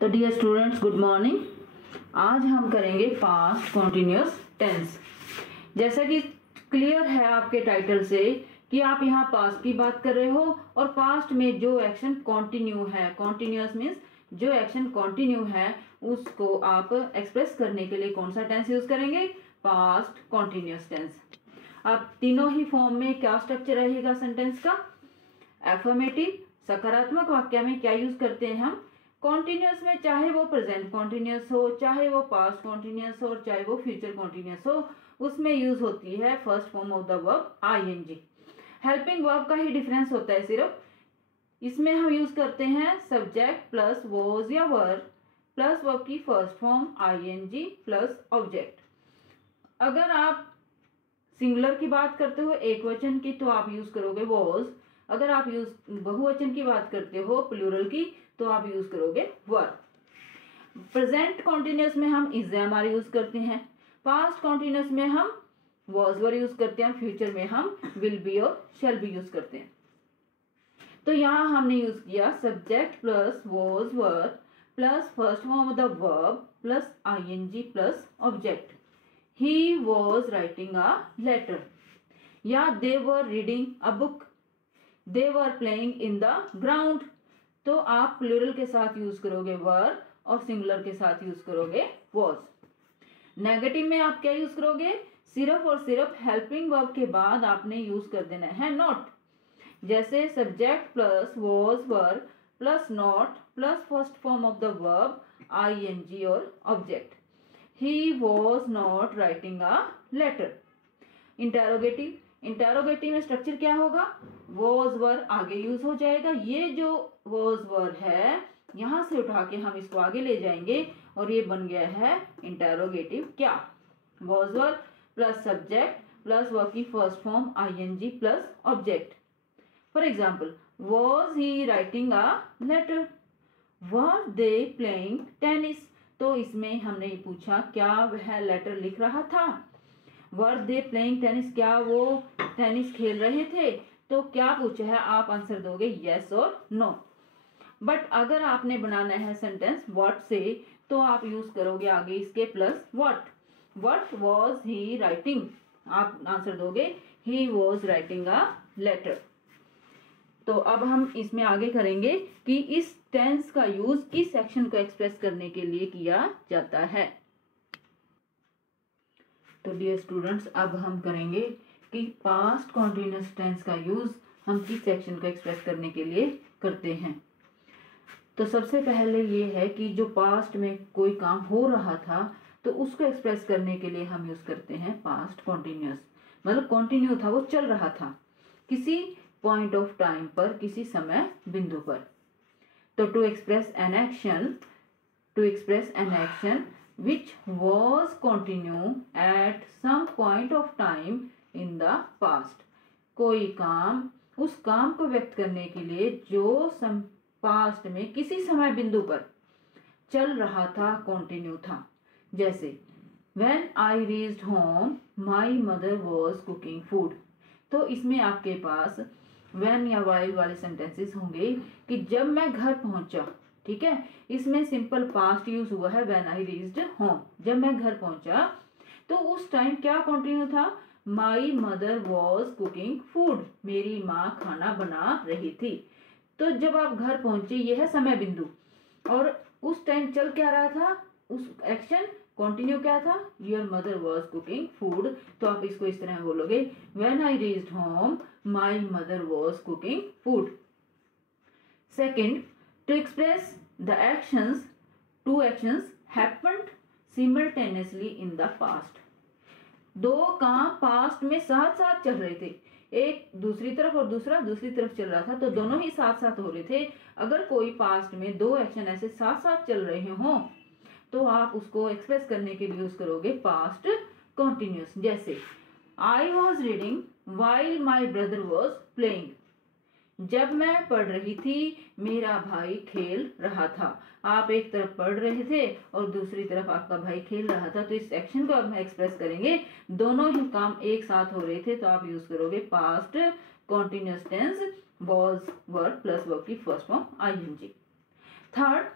तो dear students, good morning. आज हम करेंगे पास्ट कॉन्टिन्यूअस टेंस। जैसा कि क्लियर है आपके टाइटल से कि आप यहाँ पास्ट की बात कर रहे हो और पास्ट में जो एक्शन कॉन्टिन्यू है, कॉन्टिन्यूअस मीन्स जो एक्शन कॉन्टिन्यू है उसको आप एक्सप्रेस करने के लिए कौन सा टेंस यूज करेंगे? Past continuous tense. अब तीनों ही फॉर्म में क्या स्ट्रक्चर रहेगा सेंटेंस का? एफर्मेटिव, सकारात्मक वाक्य में क्या यूज करते हैं हम? कॉन्टिन्यूअस में चाहे वो प्रेजेंट कॉन्टिन्यूअस हो, चाहे वो पास्ट कॉन्टिन्यूअस हो, चाहे वो फ्यूचर कॉन्टिन्यूअस हो, उसमें यूज होती है first form of the verb ING. Helping verb का ही डिफरेंस होता है सिर्फ, इसमें हम यूज करते हैं सब्जेक्ट प्लस वॉज या वर प्लस वर्ब की first form ING plus object. अगर आप सिंगुलर की बात करते हो, एक वचन की, तो आप यूज करोगे वॉज। अगर आप यूज बहुवचन की बात करते हो, प्लूरल की, तो आप यूज करोगे वर। प्रेजेंट कॉन्टिन्यूअस में हम इज हमारे यूज करते हैं, पास्ट कॉन्टिन्यूअस में हम वॉज वर यूज करते हैं, फ्यूचर में हम विल बी और शैल बी यूज करते हैं। तो यहाँ हमने यूज किया subject plus was were plus first form of the verb plus ING plus object. He was writing a letter, या they were reading a book, they were playing in the ground. तो आप plural के साथ use करोगे वर और singular के साथ use करोगे वॉज। नेगेटिव में आप क्या यूज करोगे? सिर्फ और सिर्फ हेल्पिंग वर्ब के बाद आपने यूज कर देना है नॉट। जैसे subject plus was were plus not plus first form of the verb ING और object. He was not writing a letter. Interrogative, interrogative में स्ट्रक्चर क्या होगा? वॉज वर आगे यूज हो जाएगा। ये जो वॉज वर है यहां से उठा के हम इसको आगे ले जाएंगे और ये बन गया है इंटेरोगेटिव। क्या? Was were plus subject plus verb की first form ING plus object. For example, was he writing a letter, were they playing tennis. तो इसमें हमने पूछा क्या वह लेटर लिख रहा था? वर दे प्लेइंग टेनिस, क्या वो टेनिस खेल रहे थे? तो क्या पूछा है, आप आंसर दोगे यस और नो। बट अगर आपने बनाना है सेंटेंस व्हाट से, तो आप यूज करोगे आगे इसके plus what. What was he writing, आप आंसर दोगे he was writing a letter. तो अब हम इसमें आगे करेंगे कि इस टेंस का यूज किस एक्शन को एक्सप्रेस करने के लिए किया जाता है। तो डियर स्टूडेंट्स, अब हम करेंगे कि पास्ट कॉन्टिन्यूअस टेंस का यूज हम किस एक्शन को एक्सप्रेस करने के लिए करते हैं। तो सबसे पहले ये है कि जो पास्ट में कोई काम हो रहा था तो उसको एक्सप्रेस करने के लिए हम यूज करते हैं पास्ट कॉन्टिन्यूअस। मतलब कॉन्टिन्यू था, वो चल रहा था किसी पॉइंट ऑफ टाइम पर, किसी समय बिंदु पर। तो to express an action, to express an action which was continue at some point of time in the past। कोई काम, उस काम को व्यक्त करने के लिए जो पास्ट में किसी समय बिंदु पर चल रहा था, कंटिन्यू था। जैसे when I reached home my mother was cooking food। तो इसमें आपके पास when या while वाले सेंटेंसेस होंगे कि जब मैं घर पहुंचा, ठीक है। इसमें सिंपल पास्ट यूज हुआ है व्हेन आई रीच्ड होम, जब मैं घर पहुंचा। तो उस टाइम क्या कंटिन्यू था? My mother was cooking food, मेरी माँ खाना बना रही थी। तो जब आप घर पहुंचे, यह है समय बिंदु, और उस टाइम चल क्या रहा था? उस एक्शन कंटिन्यू क्या था? Your mother was cooking food. तो आप इसको इस तरह बोलोगे when I reached home my mother was cooking food. Second, to express the actions, two actions happened simultaneously in the past। दो काम पास्ट में साथ साथ चल रहे थे, एक दूसरी तरफ और दूसरा दूसरी तरफ चल रहा था, तो दोनों ही साथ साथ हो रहे थे। अगर कोई पास्ट में दो एक्शन ऐसे साथ साथ चल रहे हों तो आप उसको एक्सप्रेस करने के लिए यूज करोगे पास्ट कॉन्टिन्यूअस। जैसे I was reading while my brother was playing, जब मैं पढ़ रही थी मेरा भाई खेल रहा था। आप एक तरफ पढ़ रहे थे और दूसरी तरफ आपका भाई खेल रहा था, तो इस एक्शन को अब एक्सप्रेस करेंगे, दोनों ही काम एक साथ हो रहे थे, तो आप यूज करोगे past continuous tense was were plus verb की first form ING. Third,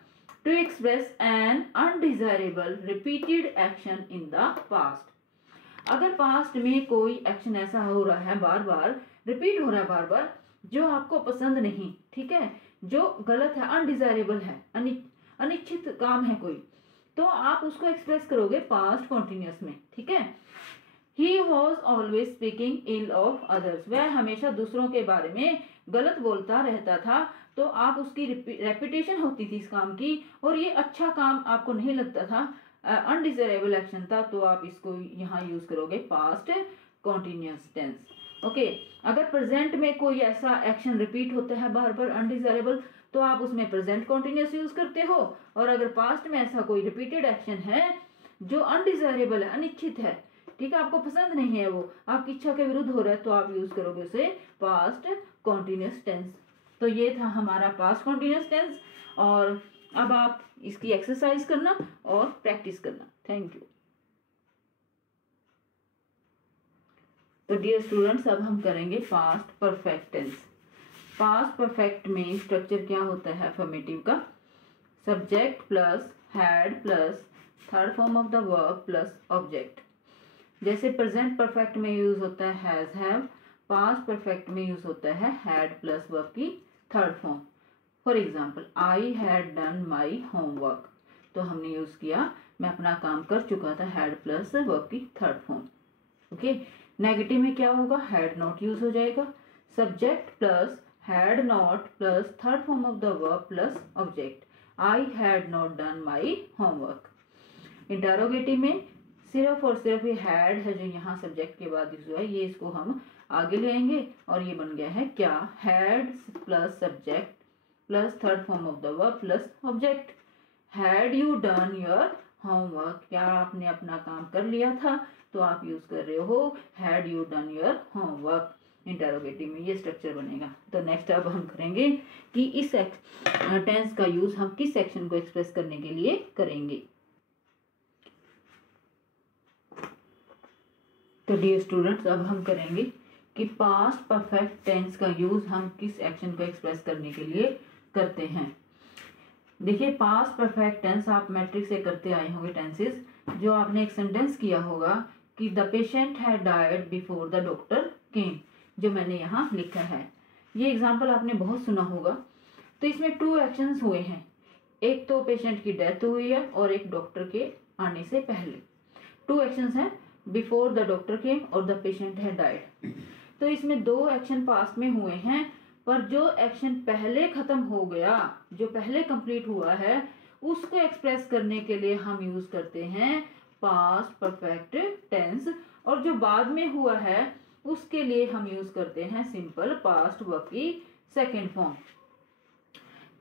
to express an undesirable repeated action in the past. अगर पास्ट में कोई एक्शन ऐसा हो रहा है, बार बार रिपीट हो रहा है, बार बार, जो आपको पसंद नहीं, ठीक है, जो गलत है, अनडिजायरेबल है, अनिच्छित काम है कोई, तो आप उसको एक्सप्रेस करोगे पास्ट कॉन्टिन्यूस में, ठीक है। He was always speaking ill of others, वह हमेशा दूसरों के बारे में गलत बोलता रहता था, तो आप उसकी रेपिटेशन होती थी इस काम की, और ये अच्छा काम आपको नहीं लगता था, अनडिजायरेबल एक्शन था, तो आप इसको यहाँ यूज करोगे पास्ट कॉन्टिन्यूस टेंस। ओके, अगर प्रेजेंट में कोई ऐसा एक्शन रिपीट होता है बार बार अनडिजायरेबल, तो आप उसमें प्रेजेंट कॉन्टिन्यूस यूज करते हो, और अगर पास्ट में ऐसा कोई रिपीटेड एक्शन है जो अनडिजायरेबल है, अनिच्छित है, ठीक है, आपको पसंद नहीं है, वो आपकी इच्छा के विरुद्ध हो रहा है, तो आप यूज करोगे उसे पास्ट कॉन्टिन्यूस टेंस। तो ये था हमारा पास्ट कॉन्टिन्यूस टेंस, और अब आप इसकी एक्सरसाइज करना और प्रैक्टिस करना। Thank you. तो डियर स्टूडेंट्स, अब हम करेंगे past perfect tense. Past perfect में स्ट्रक्चर क्या होता है अफर्मेटिव का? Subject plus had plus third form of the verb plus object. जैसे प्रेजेंट परफेक्ट में यूज होता है हैज हैव, पास्ट परफेक्ट में यूज होता है हैड प्लस वर्ब की third form. For example, I had done my homework, तो हमने यूज किया मैं अपना काम कर चुका था, हैड प्लस वर्ब की थर्ड फॉर्म। ओके, नेगेटिव में क्या होगा? हैड नॉट यूज हो जाएगा, subject plus had not plus third form of the verb plus object, I had not done my homework. Interrogative में सिर्फ और सिर्फ ये हैड है जो यहाँ सब्जेक्ट के बाद यूज हुआ है, ये इसको हम आगे ले आएंगे और ये बन गया है क्या? Had plus subject plus third form of the verb plus object. Had you done your homework, क्या आपने अपना काम कर लिया था? तो आप यूज कर रहे हो had you done your homework. Interrogative में ये स्ट्रक्चर बनेगा। तो नेक्स्ट अब हम करेंगे कि इस टेंस का यूज हम किस एक्शन को एक्सप्रेस करने के लिए करेंगे। तो डियर स्टूडेंट्स, अब हम करेंगे कि पास्ट परफेक्ट टेंस का यूज हम किस एक्शन को एक्सप्रेस करने के लिए करते हैं। देखिए, पास्ट परफेक्ट टेंस आप मैट्रिक से करते आए होंगे टेंसेस, जो आपने एक सेंटेंस किया होगा कि the patient had died before the doctor केम, जो मैंने यहाँ लिखा है। ये एग्जाम्पल आपने बहुत सुना होगा। तो इसमें 2 एक्शंस हुए हैं, एक तो पेशेंट की डेथ हुई है और एक डॉक्टर के आने से पहले। 2 एक्शंस हैं, बिफोर द डॉक्टर केम और द पेशेंट हैड डाइड। तो इसमें 2 एक्शन पास्ट में हुए हैं, पर जो एक्शन पहले खत्म हो गया, जो पहले कंप्लीट हुआ है, उसको एक्सप्रेस करने के लिए हम यूज करते हैं पास्ट परफेक्ट टेंस, और जो बाद में हुआ है उसके लिए हम यूज करते हैं सिंपल पास्ट वर्ब की सेकेंड फॉर्म।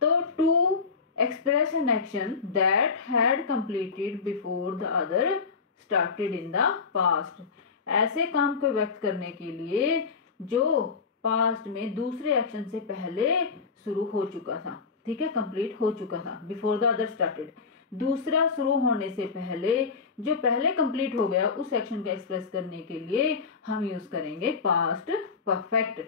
तो to express an action that had completed before the other started in the past, ऐसे काम को व्यक्त करने के लिए जो पास्ट में दूसरे एक्शन से पहले शुरू हो चुका था, ठीक है, कंप्लीट हो चुका था। बिफोर द अदर स्टार्टेड, दूसरा शुरू होने से पहले जो पहले कंप्लीट हो गया, उस एक्शन को एक्सप्रेस करने के लिए हम यूज करेंगे past perfect.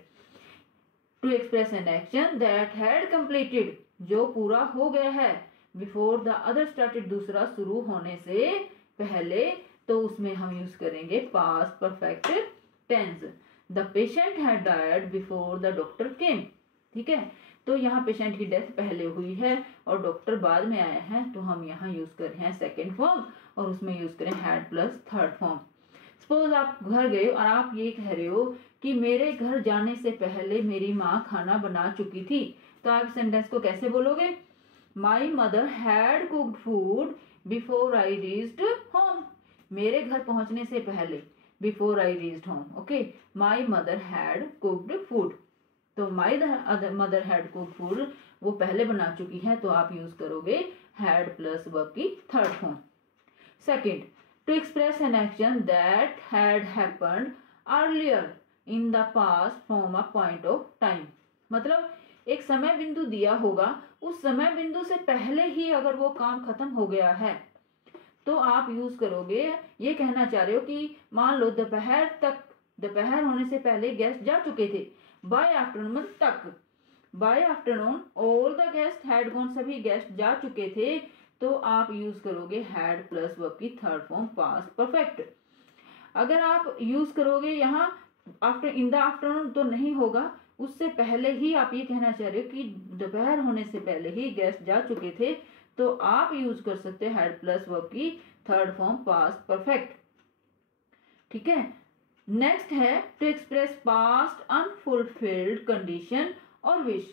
To express an action that had completed, जो पूरा हो गया है, बिफोर द अदर स्टार्टेड, दूसरा शुरू होने से पहले, तो उसमें हम यूज करेंगे past perfect tense. The patient had died before the doctor came, ठीक है, तो यहाँ पेशेंट की डेथ पहले हुई है और डॉक्टर बाद में आया है, तो हम यहाँ यूज कर रहे हैं सेकेंड फॉर्म और उसमें यूज करें had plus third form. Suppose आप घर गए और आप ये कह रहे हो कि मेरे घर जाने से पहले मेरी माँ खाना बना चुकी थी, तो आप सेंटेंस को कैसे बोलोगे? My mother had cooked food before I reached home, मेरे घर पहुंचने से पहले, before I reached home. Okay, my mother had cooked food, तो my mother had cooked food, वो पहले बना चुकी है, तो आप यूज करोगे हैड प्लस वर्ब की third form. Second, to express an action that had happened earlier in the past from a point of time, मतलब एक समय बिंदु दिया होगा, उस समय बिंदु से पहले ही अगर वो काम खत्म हो गया है, तो आप यूज करोगे, ये कहना चाह रहे हो कि मान लो दोपहर होने से पहले गेस्ट जा चुके थे, बाय आफ्टरनून तक, by afternoon all the guest had gone, सभी गेस्ट जा चुके थे, तो आप यूज करोगे हैड प्लस वर्ब की थर्ड फॉर्म पास्ट परफेक्ट। अगर आप यूज करोगे यहाँ आफ्टर इन द आफ्टरनून तो नहीं होगा, उससे पहले ही आप ये कहना चाह रहे हो कि दोपहर होने से पहले ही गेस्ट जा चुके थे, तो आप यूज कर सकते हैं हैड प्लस वर्ब की थर्ड फॉर्म पास्ट परफेक्ट। ठीक है, नेक्स्ट है to express past unfulfilled condition और विश।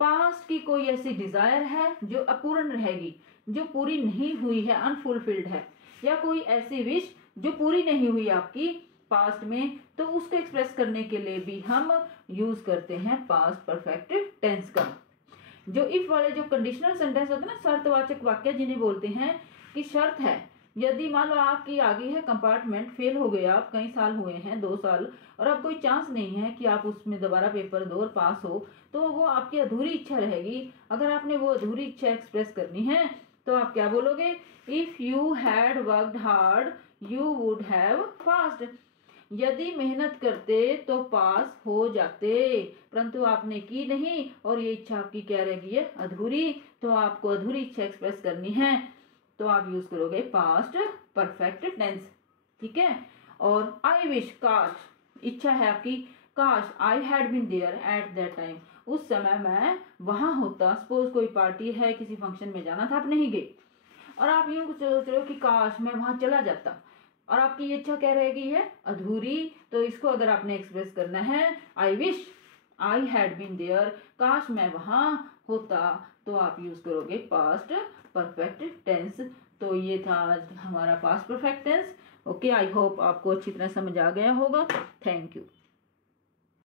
पास्ट की कोई ऐसी डिजायर है जो अपूर्ण रहेगी, जो पूरी नहीं हुई है, अनफुलफिल्ड है, या कोई ऐसी विश जो पूरी नहीं हुई आपकी पास्ट में, तो उसको एक्सप्रेस करने के लिए भी हम यूज करते हैं पास्ट परफेक्ट टेंस का। जो इफ वाले जो कंडीशनल सेंटेंस होते हैं ना, शर्तवाचक वाक्य जिन्हें बोलते हैं कि शर्त है, यदि मान लो आपकी आगे है कंपार्टमेंट, फेल हो गए आप, कई साल हुए हैं 2 साल, और अब कोई चांस नहीं है कि आप उसमें दोबारा पेपर दो और पास हो, तो वो आपकी अधूरी इच्छा रहेगी। अगर आपने वो अधूरी इच्छा एक्सप्रेस करनी है तो आप क्या बोलोगे, if you had worked hard you would have passed. यदि मेहनत करते तो पास हो जाते, परंतु आपने की नहीं और ये इच्छा आपकी क्या रह गई है, अधूरी, तो आपको अधूरी इच्छा एक्सप्रेस करनी है, तो आप यूज करोगे पास्ट परफेक्ट टेंस। ठीक है, और आई विश, काश, इच्छा है आपकी, काश I had been there at that time, उस समय मैं वहां होता। सपोज कोई पार्टी है, किसी फंक्शन में जाना था, आप नहीं गए, और आप यूं सोच रहे हो कि काश मैं वहां चला जाता, और आपकी ये इच्छा क्या रहेगी है, अधूरी। तो इसको अगर आपने एक्सप्रेस करना है, I wish I had been there, काश मैं वहां होता, तो आप यूज करोगे पास्ट परफेक्ट टेंस। तो ये था आज हमारा past perfect tense. Okay, I hope आपको अच्छी तरह समझ आ गया होगा। थैंक यू।